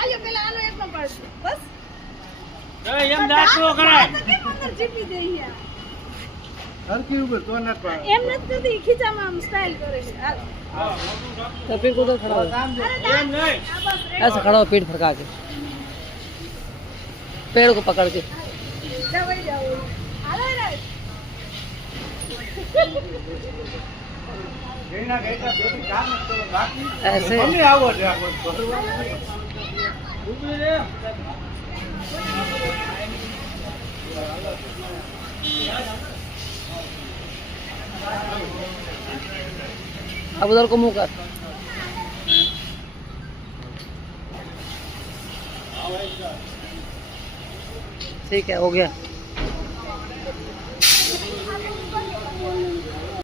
આયો પેલા આનો એકનો પાડ બસ એમ દાંતો કરાય કેમ અંદર જીપી દે અહીંયા હરકી ઉપર તો ના પાડ એમ નથી કરતી ખીચામાં આમ સ્ટાઇલ કરે છે હાલ तो फिर को तो खड़ा हो અરે એમ નહીં બસ ऐसे खड़ा हो पीठ फड़का के पेड़ को पकड़ के જવાઈ જાવ હાલો રે એના ગેટા બેટી કામ તો બાકી ऐसे મમ્મી આવો છે આ ઉભી રે अब उधर को मुंह कर ठीक है हो गया